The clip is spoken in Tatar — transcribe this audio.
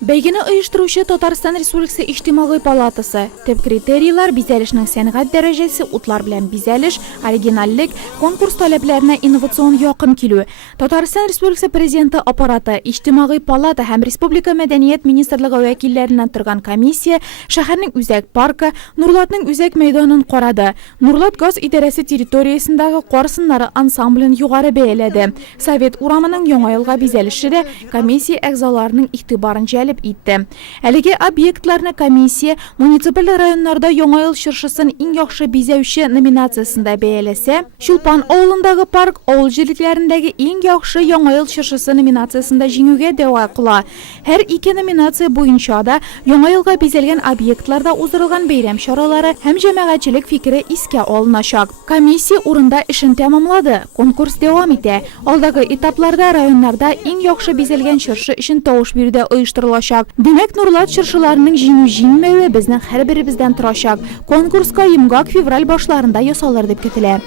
Бәйгене оештыручы Татарстан Республикасы İctimai палатасы. Төп критерийлар бизәлешнең сәнгать дәрәҗәсе, утлар белән бизәлеш, оригиналлык, конкурс таләпләренә инновацион якын килү. Татарстан Республикасы Президенты аппараты, İctimai палата һәм Республика Мәдәният министрлыгы вәкилләреннән торган комиссия шәһәрнең үзәк паркы, Нурлатның үзәк мәйданын карады. Нурлат газ идарәсе территориясендәге Карсыннары ансамблен югары бәяләде. Совет урамының яңа елга бизәлеше дә комиссия әгъзаларының игътибарын җәлеп итте. Әлеге объектларны комиссия муниципаль районнарда яңа ел чыршысын иң яхшы бизәүче номинациясында бәяләсә, Чулпан авылындагы парк авыл җирләрендәге иң яхшы яңа ел чыршысы номинациясында җиңүгә дәва кыла. Һәр ике номинация буенча да яңа елга бизәлгән объектларда уздырылган бәйрәм чаралары һәм җәмәгатьчелек фикере искә алыначак. Комиссия урында эшен тәмамлады. Конкурс дәвам итә. Алдагы этапларда районнарда иң яхшы бизәлгән чыршы өчен тавыш бирүдә оештырылачак. Демәк, Нурлат чыршыларының җиңү-җиңмәве безнең һәрберебездән торачак. Конкурска йомгак февраль башларында ясалыр дип көтелә.